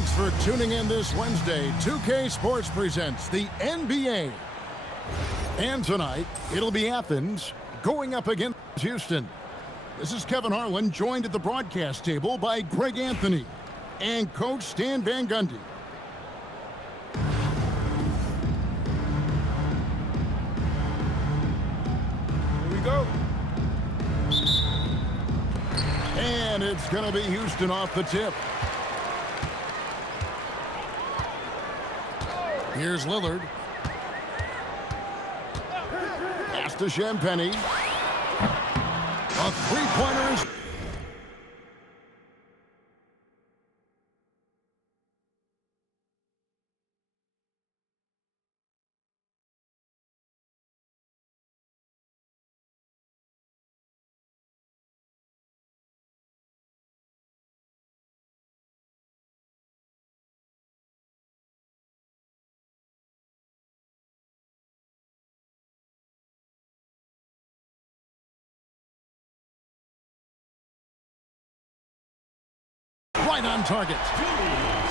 Thanks for tuning in this Wednesday. 2K Sports presents the NBA. And tonight, it'll be Athens going up against Houston. This is Kevin Harlan, joined at the broadcast table by Greg Anthony and Coach Stan Van Gundy. Here we go. And it's going to be Houston off the tip. Here's Lillard. Pass to Champagnie. A three-pointer is... right on target.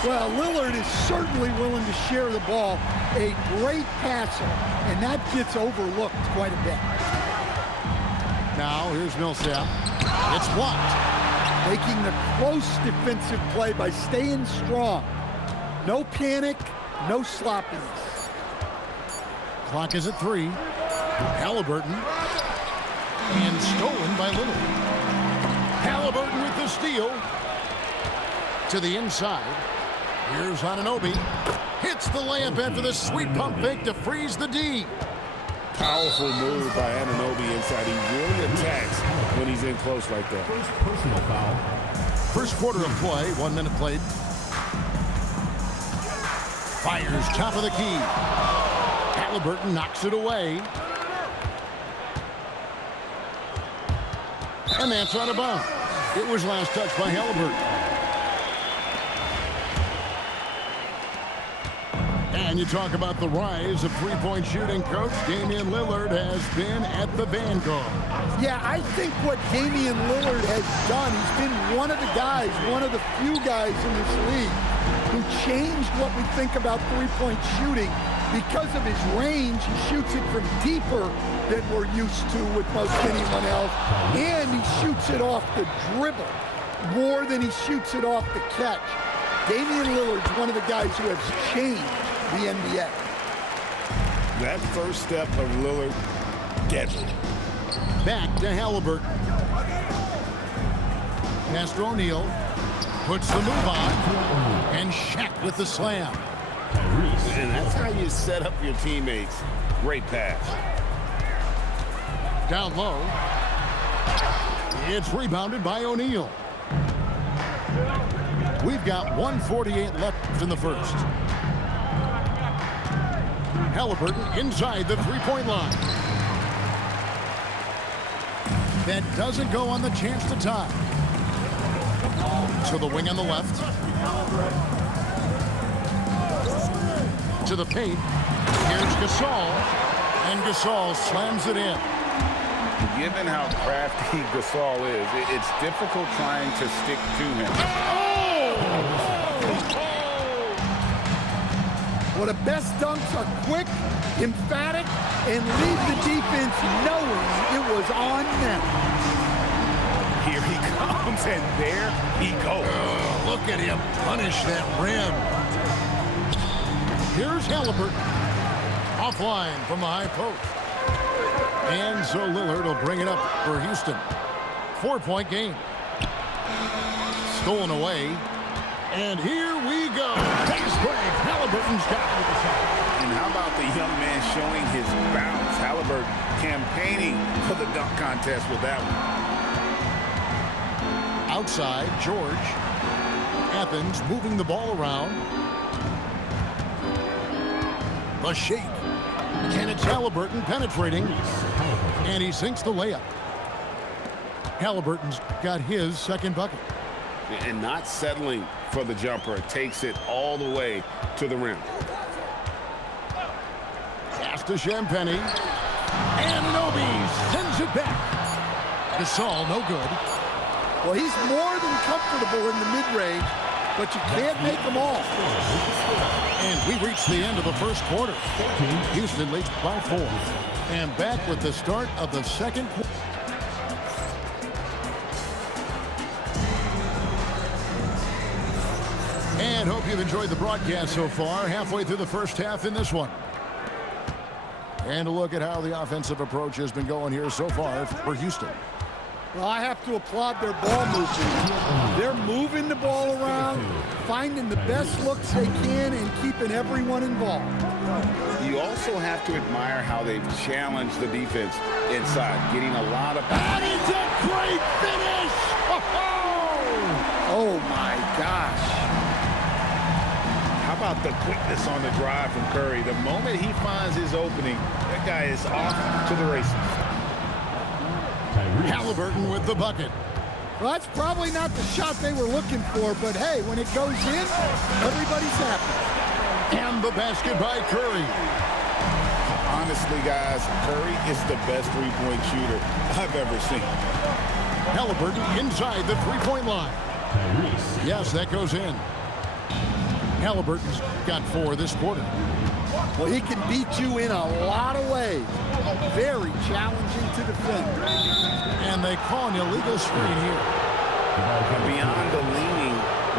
Well, Lillard is certainly willing to share the ball. A great passer, and that gets overlooked quite a bit. Now, here's Millsap. It's blocked. Making the close defensive play by staying strong. No panic, no sloppiness. Clock is at 3. Halliburton. And stolen by Lillard. Halliburton with the steal. To the inside. Here's Anunoby. Hits the layup after the sweet pump fake to freeze the D. Powerful move by Anunoby inside. He really attacks when he's in close like that. First personal foul. First quarter of play, 1 minute played. Fires top of the key. Halliburton knocks it away. And that's out of bounds. It was last touched by Halliburton. And you talk about the rise of three-point shooting, Coach. Damian Lillard has been at the vanguard. Yeah, I think what Damian Lillard has done, he's been one of the guys, one of the few guys in this league who changed what we think about three-point shooting. Because of his range, he shoots it from deeper than we're used to with most anyone else. And he shoots it off the dribble more than he shoots it off the catch. Damian Lillard's one of the guys who has changed the NBA. That first step of Lillard, deadly. Back to Halliburton. Master O'Neal puts the move on. And Shaq with the slam. And that's how you set up your teammates. Great pass. Down low. It's rebounded by O'Neal. We've got 1:48 left in the first. Halliburton inside the three-point line. That doesn't go on the chance to tie. To the wing on the left. To the paint. Here's Gasol. And Gasol slams it in. Given how crafty Gasol is, it's difficult trying to stick to him. Well, the best dunks are quick, emphatic, and leave the defense knowing it was on them. Here he comes, and there he goes. Look at him punish that rim. Here's Halliburton. Offline from the high post. And so Lillard will bring it up for Houston. 4-point game. Stolen away. And here we go. Fast break. Halliburton's got it with the shot. And how about the young man showing his bounce? Halliburton campaigning for the dunk contest with that one. Outside, George. Athens moving the ball around. The shake. And it's Halliburton penetrating. And he sinks the layup. Halliburton's got his second bucket. And not settling for the jumper. Takes it all the way to the rim. Pass to Champagnie. Anunoby sends it back. Gasol, no good. Well, he's more than comfortable in the mid-range. but you can't make them all. And we reached the end of the first quarter. Houston leads by 4. And back with the start of the second quarter. And hope you've enjoyed the broadcast so far. Halfway through the first half in this one. And a look at how the offensive approach has been going here so far for Houston. Well, I have to applaud their ball movement. They're moving the ball around, finding the best looks they can, and keeping everyone involved. You also have to admire how they've challenged the defense inside, getting a lot of... That is a great finish! Oh, my gosh. How about the quickness on the drive from Curry? The moment he finds his opening, that guy is off to the races. Haliburton with the bucket. Well, that's probably not the shot they were looking for, but hey, when it goes in, everybody's happy. And the basket by Curry. Honestly, guys, Curry is the best three-point shooter I've ever seen. Haliburton inside the three-point line. Yes, that goes in. Haliburton's got 4 this quarter. Well, he can beat you in a lot of ways. Very challenging to defend. And they call an illegal screen here. Beyond the leaning,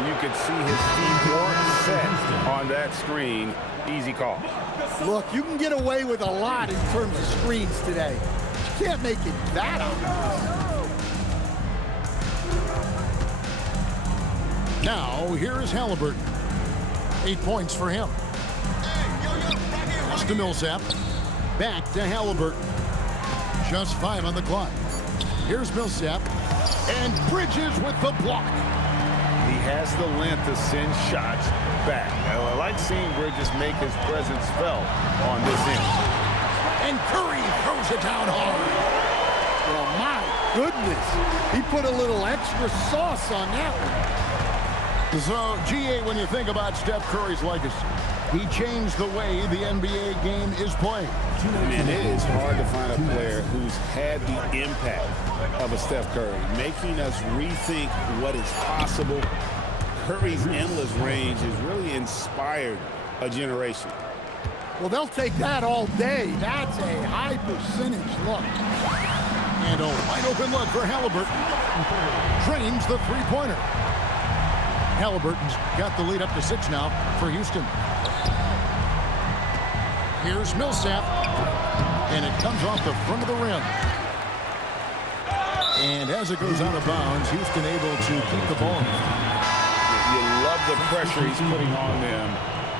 you could see his feet weren't set on that screen. Easy call. Look, you can get away with a lot in terms of screens today. You can't make it that obvious. Now, here is Haliburton. 8 points for him. Pass to Millsap. Back to Haliburton. Just 5 on the clock. Here's Millsap. And Bridges with the block. He has the length to send shots back. I like seeing Bridges make his presence felt on this end. And Curry throws it down hard. Well, my goodness. He put a little extra sauce on that one. So, GA, when you think about Steph Curry's legacy, he changed the way the NBA game is played. And it is hard to find a player who's had the impact of a Steph Curry, making us rethink what is possible. Curry's endless range has really inspired a generation. Well, they'll take that all day. That's a high percentage look. And a wide open look for Haliburton. Drains the three-pointer. Haliburton's got the lead up to 6 now for Houston. Here's Millsap. And it comes off the front of the rim. And as it goes out of bounds, Houston able to keep the ball. You love the pressure he's putting on them.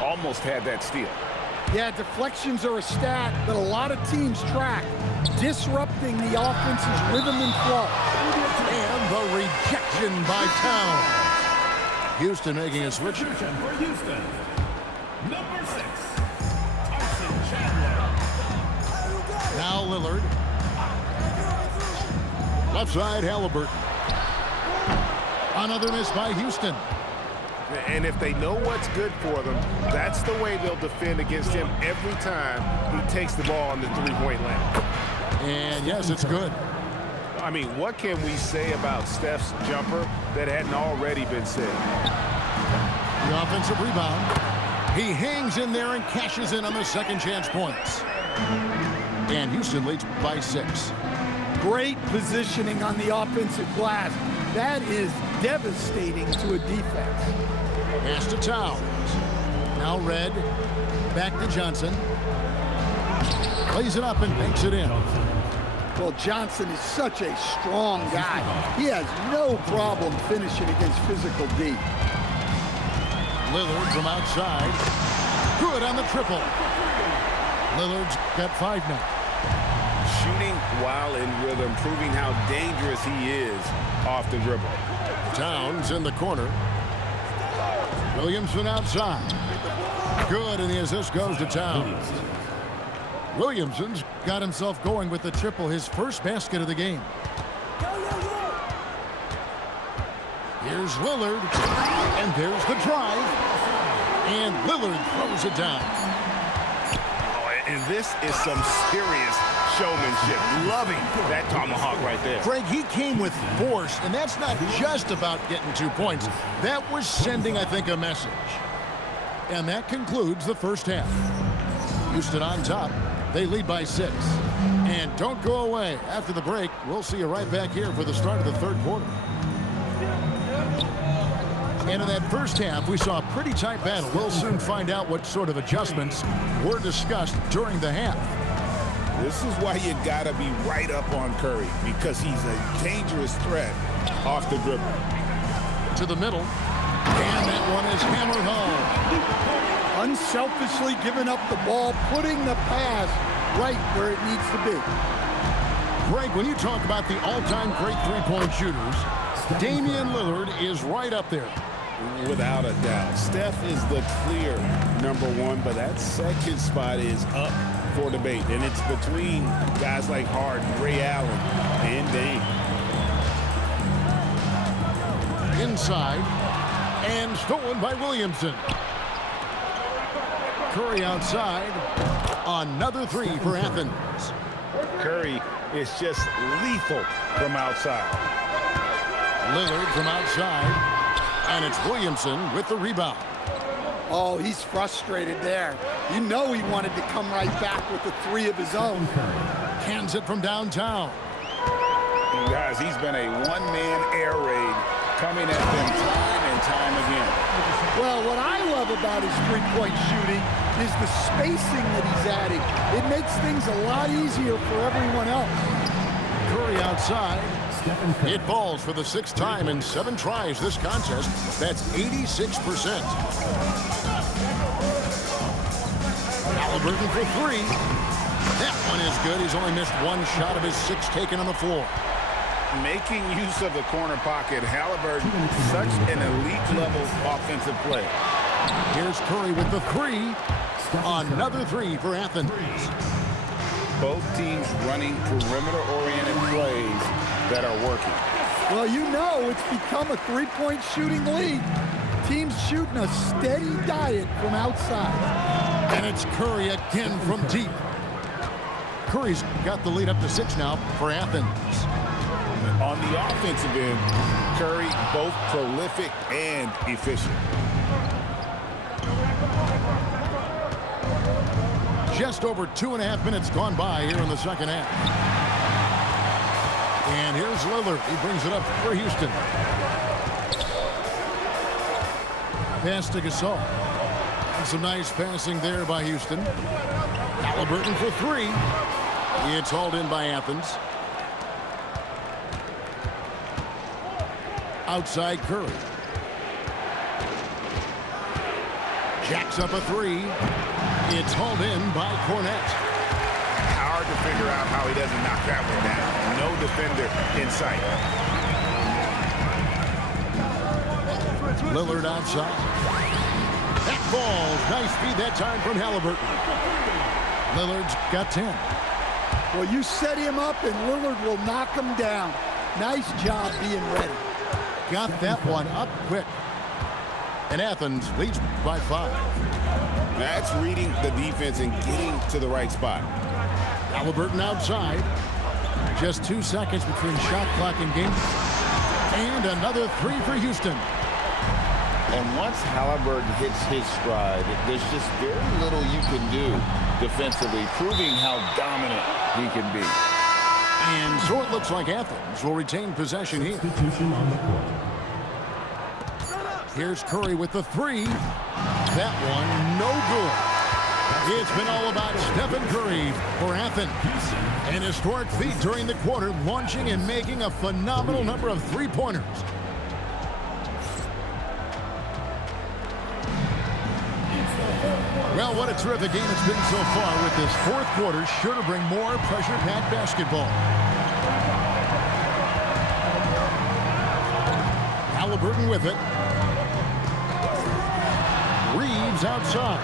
Almost had that steal. Yeah, deflections are a stat that a lot of teams track, disrupting the offense's rhythm and flow. And the rejection by Towns. Houston making a switch. For Houston, number 6, Tyson Chandler. Now Lillard. Left side, Haliburton. Another miss by Houston. And if they know what's good for them, that's the way they'll defend against him every time he takes the ball on the three-point line. And yes, it's good. I mean, what can we say about Steph's jumper that hadn't already been said? The offensive rebound. He hangs in there and cashes in on the second chance points. And Houston leads by 6. Great positioning on the offensive glass. That is devastating to a defense. Pass to Towns. Now Red. Back to Johnson. Plays it up and banks it in. Well, Johnson is such a strong guy. He has no problem finishing against physical D. Lillard from outside. Good on the triple. Lillard's got 5 now. Shooting while in rhythm, proving how dangerous he is off the dribble. Towns in the corner. Williamson outside. Good, and the assist goes to Towns. Williamson's got himself going with the triple, his first basket of the game. Here's Lillard, and there's the drive, and Lillard throws it down. Oh, and this is some serious showmanship. Loving that tomahawk right there. Greg, he came with force, and that's not just about getting 2 points. That was sending, I think, a message. And that concludes the first half. Houston on top. They lead by 6. And don't go away. After the break, we'll see you right back here for the start of the third quarter. And in that first half, we saw a pretty tight battle. We'll soon find out what sort of adjustments were discussed during the half. This is why you got to be right up on Curry, because he's a dangerous threat off the dribble. To the middle. And that one is hammered home. Unselfishly giving up the ball, putting the pass right where it needs to be. Greg, when you talk about the all-time great three-point shooters, Damian Lillard is right up there. Without a doubt. Steph is the clear #1, but that second spot is up for debate. And it's between guys like Harden, Ray Allen, and Dame. Inside, and stolen by Williamson. Curry outside. Another three for Athens. Curry is just lethal from outside. Lillard from outside. And it's Williamson with the rebound. Oh, he's frustrated there. You know he wanted to come right back with the three of his own. Cans it from downtown. And guys, he's been a one-man air raid coming at them time and time again. Well, what I love about his three-point shooting is the spacing that he's adding. It makes things a lot easier for everyone else. Curry outside. It falls for the 6th time in 7 tries this contest. That's 86%. Halliburton for 3. That one is good. He's only missed 1 shot of his 6 taken on the floor. Making use of the corner pocket, Halliburton, such an elite level offensive play. Here's Curry with the 3. Another 3 for Athens. Both teams running perimeter-oriented plays that are working. Well, you know it's become a three-point shooting league. Teams shooting a steady diet from outside. And it's Curry again from deep. Curry's got the lead up to 6 now for Athens. On the offensive end, Curry both prolific and efficient. Just over 2.5 minutes gone by here in the second half. And here's Lillard. He brings it up for Houston. Pass to Gasol. And some nice passing there by Houston. Halliburton for 3. It's hauled in by Athens. Outside Curry. Jacks up a 3. It's hauled in by Cornette. Hard to figure out how he doesn't knock that one down. No defender in sight. Lillard outside. That falls. Nice feed that time from Halliburton. Lillard's got 10. Well, you set him up and Lillard will knock him down. Nice job being ready. Got that one up quick. And Athens leads by 5. That's reading the defense and getting to the right spot. Halliburton outside. Just 2 seconds between shot clock and game. And another 3 for Houston. And once Halliburton hits his stride, there's just very little you can do defensively, proving how dominant he can be. And so it looks like Athens will retain possession here. Here's Curry with the 3. That one, no good. It's been all about Stephen Curry for Athens. An historic feat during the quarter, launching and making a phenomenal number of three-pointers. Well, what a terrific game it's been so far, with this 4th quarter sure to bring more pressure-packed basketball. Halliburton with it. Reeves outside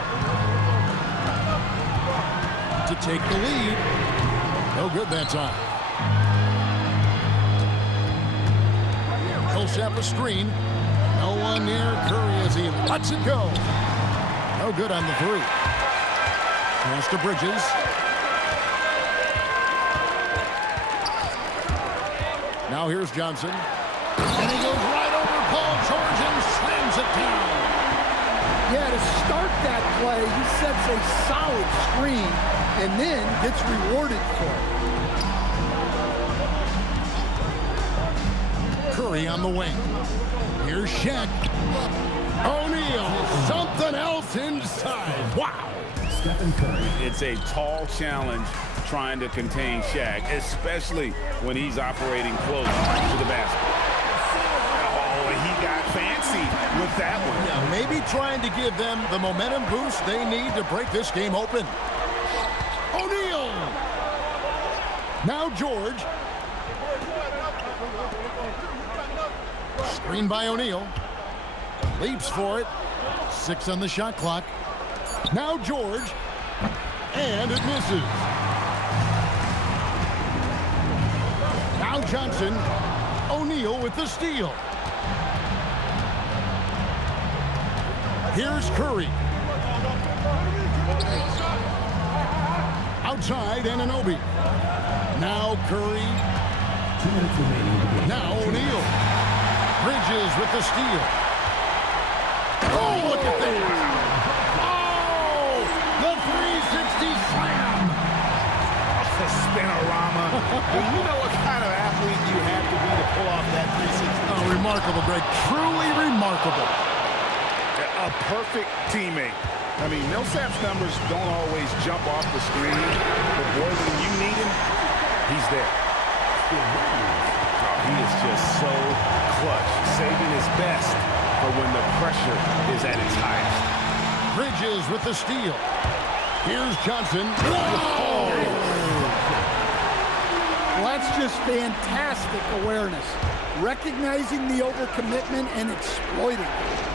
to take the lead. No good that time. Millsap a screen. No one near Curry as he lets it go. No good on the 3. Pass to Bridges. Now here's Johnson. And he goes right over Paul George and slams it down. Yeah, to start that play, he sets a solid screen and then gets rewarded for it. Curry on the wing. Here's Shaq. O'Neal, something else inside. Wow. Stephen Curry. It's a tall challenge trying to contain Shaq, especially when he's operating close to the basket. Oh, and he got fancy with that one. Yeah, maybe trying to give them the momentum boost they need to break this game open. O'Neal. Now George. Screen by O'Neal. Leaps for it. 6 on the shot clock. Now George. And it misses. Now Johnson. O'Neal with the steal. Here's Curry. Outside, Anunoby. Now Curry. 2 minutes remaining. Now O'Neal. Bridges with the steal. Oh, look at that. Oh, the 360 slam. The spinorama. Do you know what kind of athlete you have to be to pull off that 360? Oh, remarkable, Greg. Truly remarkable. A perfect teammate. I mean, Millsap's numbers don't always jump off the screen, but boy, when you need him, he's there. Oh, he is just so clutch, saving his best for when the pressure is at its highest. Bridges with the steal. Here's Johnson. Whoa! Well, that's just fantastic awareness. Recognizing the overcommitment and exploiting it.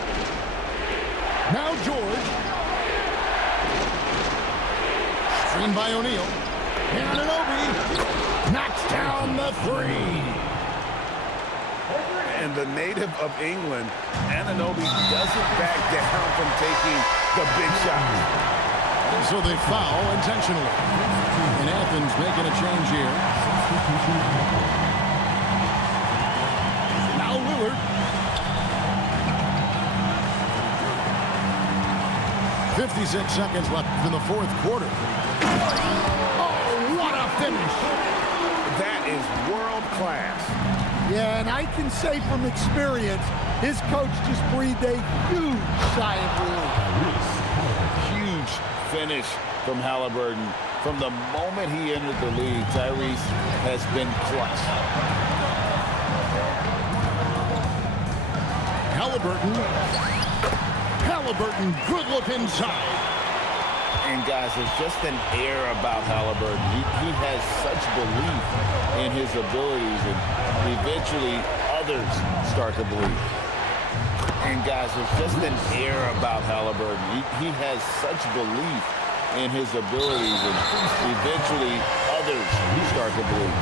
Now George. Screen by O'Neal. Anunoby knocks down the 3. And the native of England, Anunoby doesn't back down from taking the big shot. So they foul intentionally. And Athens making a change here. Now Lillard. 56 seconds left in the fourth quarter. Oh, what a finish. That is world class. Yeah, and I can say from experience, his coach just breathed a huge sigh of relief. Huge finish from Halliburton. From the moment he entered the league, Tyrese has been clutch. Halliburton, good look inside. And guys, there's just an air about Halliburton. He has such belief in his abilities, and eventually others start to believe. And guys, there's just an air about Halliburton. He has such belief in his abilities, and eventually others start to believe.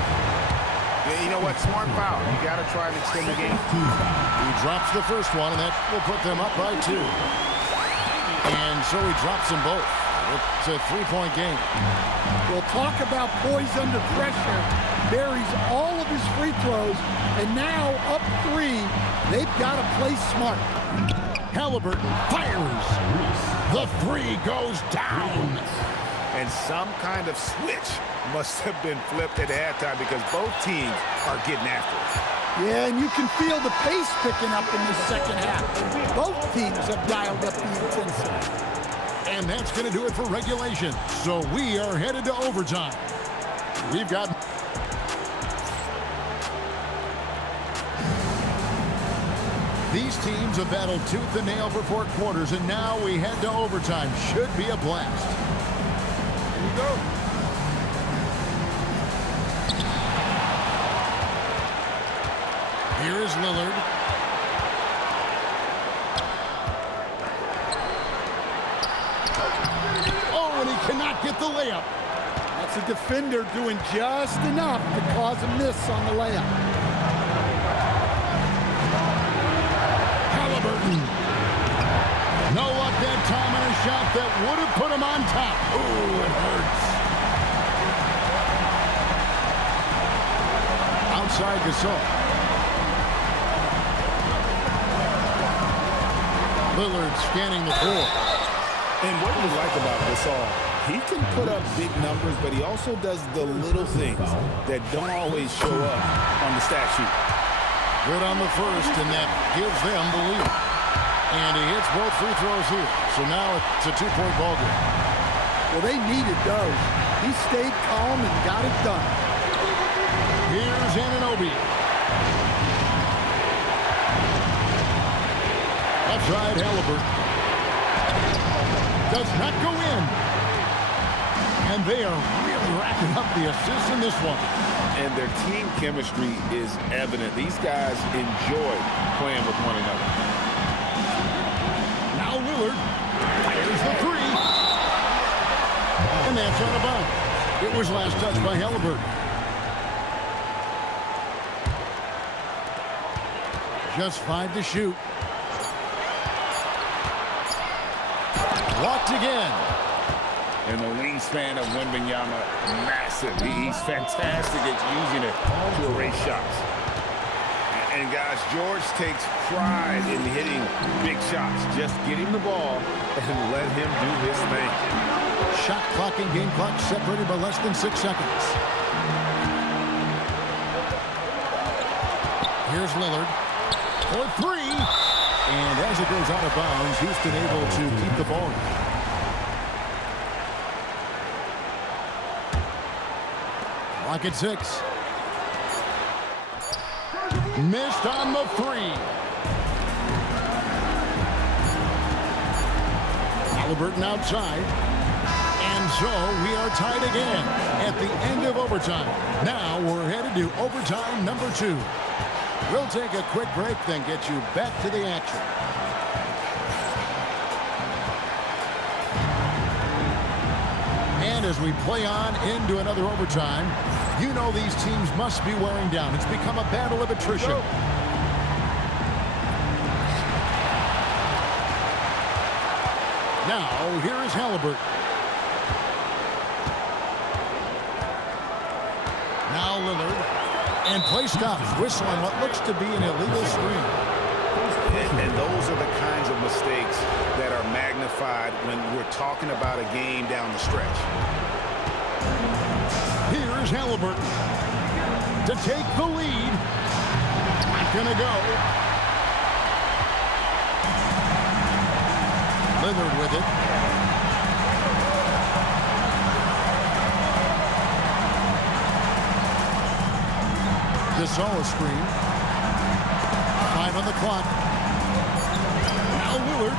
Yeah, you know what? Smart foul. You got to try and extend the game. He drops the first one, and that will put them up by 2. And so he drops them both. It's a 3-point game. We'll talk about poise under pressure. Buries all of his free throws, and now up 3. They've got to play smart. Halliburton fires. The 3 goes down. And some kind of switch must have been flipped at halftime because both teams are getting after it. Yeah, and you can feel the pace picking up in the second half. Both teams have dialed up the intensity. And that's going to do it for regulation. So we are headed to overtime. We've got... These teams have battled tooth and nail for 4 quarters, and now we head to overtime. Should be a blast. Here we go. Here is Lillard. Oh, and he cannot get the layup. That's a defender doing just enough to cause a miss on the layup. Halliburton. No luck that time on a shot that would have put him on top. Ooh, it hurts. inside Gasol. Lillard scanning the floor. And what we like about Gasol, he can put up big numbers, but he also does the little things that don't always show up on the stat sheet. Good on the first, and that gives them the lead. And he hits both free throws here. So now it's a two-point ball game. Well, they needed those. He stayed calm and got it done. Here's Anunoby. Left side, Haliburton. Does not go in. And they are really racking up the assists in this one. And their team chemistry is evident. These guys enjoy playing with one another. Now Lillard. There's the three. And that's out of bounds. It was last touched by Haliburton. Just 5 to shoot. Blocked again. And the wingspan of Wembanyama, massive. He's fantastic at using it to erase shots. And guys, George takes pride in hitting big shots. Just get him the ball and let him do his thing. Shot clock and game clock separated by less than 6 seconds. Here's Lillard for three. And as it goes out of bounds, Houston able to keep the ball. Clock at 6. Missed on the three. Haliburton outside. And so we are tied again at the end of overtime. Now we're headed to overtime number 2. We'll take a quick break, then get you back to the action. And as we play on into another overtime, you know these teams must be wearing down. It's become a battle of attrition. Now, here is Haliburton. Now Lillard. And play stops, whistling what looks to be an illegal screen. And those are the kinds of mistakes that are magnified when we're talking about a game down the stretch. Here's Haliburton to take the lead. Not gonna go. Lillard with it. Gasol screen. 5 on the clock. Now Lillard.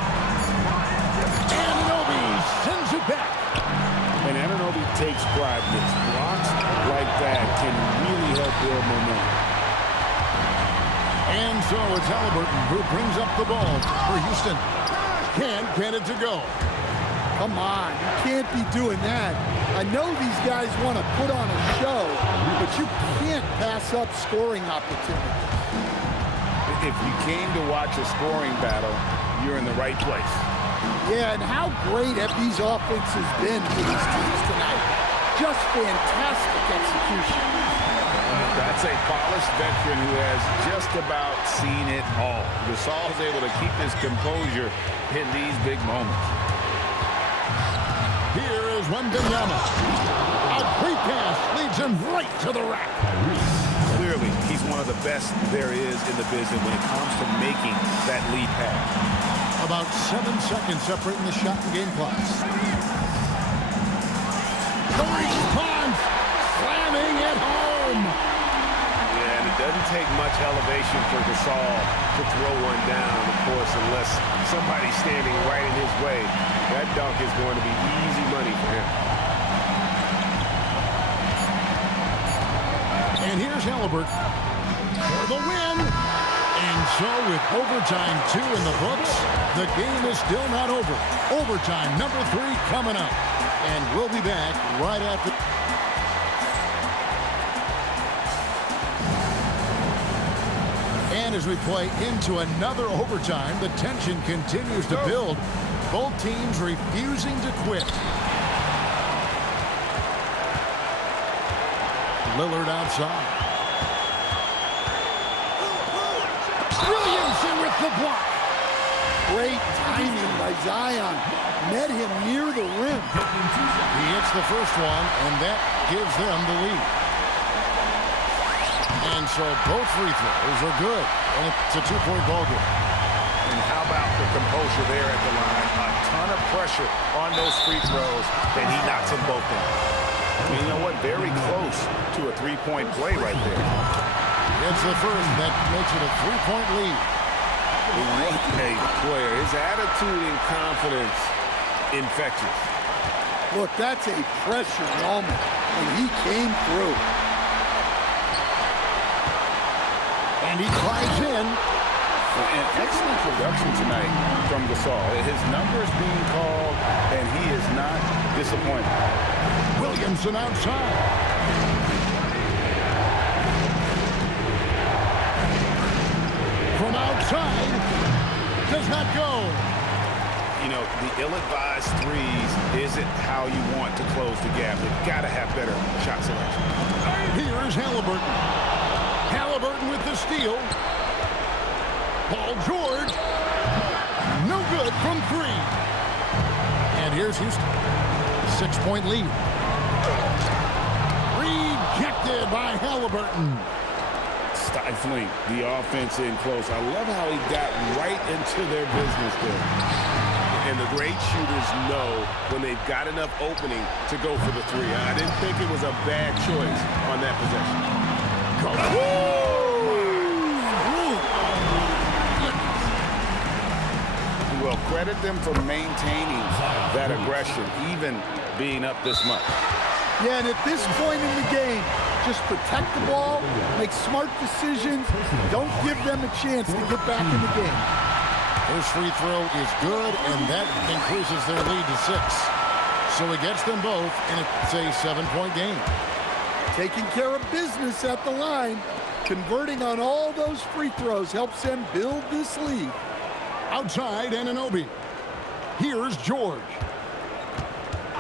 Anunoby sends it back. And Anunoby takes pride in this. Blocks like that can really help build momentum. And so it's Haliburton who brings up the ball for Houston. Can't get it to go. Come on, you can't be doing that. I know these guys want to put on a show, but you can't pass up scoring opportunities. If you came to watch a scoring battle, you're in the right place. Yeah, and how great have these offenses been for these teams tonight? Just fantastic execution. That's a polished veteran who has just about seen it all. Gasol's able to keep his composure in these big moments. Here is Wembanyama. A great pass leads him right to the rack. Clearly, he's one of the best there is in the business when it comes to making that lead pass. About 7 seconds separating the shot and game clocks. The response, slamming it home. Yeah, and it doesn't take much elevation for Gasol to throw one down, of course, unless somebody's standing right in his way. That dunk is going to be easy money for him. And here's Haliburton for the win. And so with overtime 2 in the books, the game is still not over. Overtime number 3 coming up. And we'll be back right after. And as we play into another overtime, the tension continues to build. Both teams refusing to quit. Lillard outside. The block. Great timing by Zion. Met him near the rim. He hits the first one, and that gives them the lead. And so both free throws are good. And it's a two-point ball game. And how about the composure there at the line? A ton of pressure on those free throws, and he knocks them both in. I mean, you know what? Very close to a three-point play right there. It's the first that makes it a three-point lead. What a player. His attitude and confidence infectious. Look, that's a pressure moment, and he came through. And he drives in. An excellent production tonight from Gasol. His numbers being called, and he is not disappointed. Williamson outside. From outside. Does not go. You know, the ill-advised threes isn't how you want to close the gap. You've got to have better shot selection. Here's Halliburton. Halliburton with the steal. Paul George. No good from three. And here's Houston. 6-point lead. Rejected by Halliburton. Stifling the offense in close. I love how he got right into their business there. And the great shooters know when they've got enough opening to go for the three. I didn't think it was a bad choice on that possession. Well, credit them for maintaining that aggression, even being up this much. Yeah, and at this point in the game, just protect the ball, make smart decisions, don't give them a chance to get back in the game. First free throw is good, and that increases their lead to 6. So he gets them both, and it's a 7-point game. Taking care of business at the line, converting on all those free throws helps them build this lead. Outside, Anunoby. Here's George.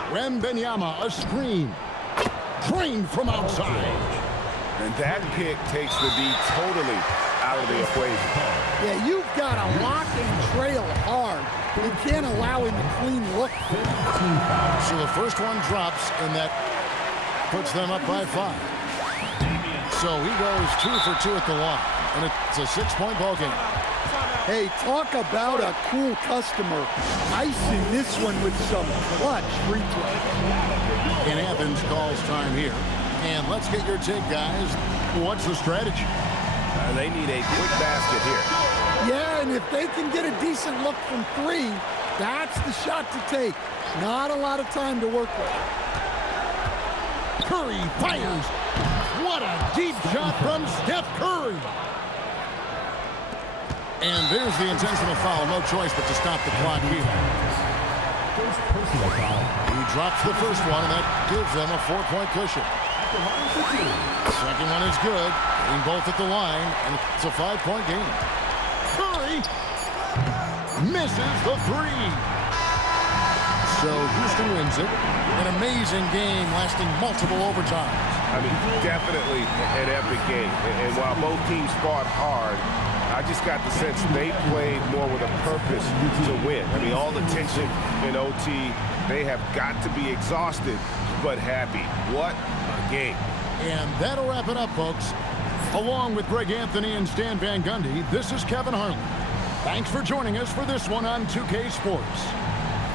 Wembanyama, a screen. Drained from outside. And that pick takes the D totally out of the equation. Yeah, you've got to lock and trail hard. You can't allow him a clean look. So the first one drops, and that puts them up by 5. So he goes 2 for 2 at the line, and it's a 6-point ball game. Hey, talk about a cool customer. Icing this one with some clutch free throws. And Athens calls time here. And let's get your take, guys. What's the strategy? They need a quick basket here. Yeah, and if they can get a decent look from 3, that's the shot to take. Not a lot of time to work with. Curry fires. What a deep shot from Steph Curry. And there's the intentional foul. No choice but to stop the clock here. First personal foul. He drops the first one, and that gives them a 4-point cushion. Second one is good. Getting both at the line, and it's a 5-point game. Curry misses the 3. So Houston wins it. An amazing game lasting multiple overtimes. I mean, definitely an epic game. And while both teams fought hard, I just got the sense they played more with a purpose to win. I mean, all the tension in OT, they have got to be exhausted, but happy. What a game. And that'll wrap it up, folks. Along with Greg Anthony and Stan Van Gundy, this is Kevin Harlan. Thanks for joining us for this one on 2K Sports.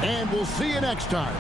And we'll see you next time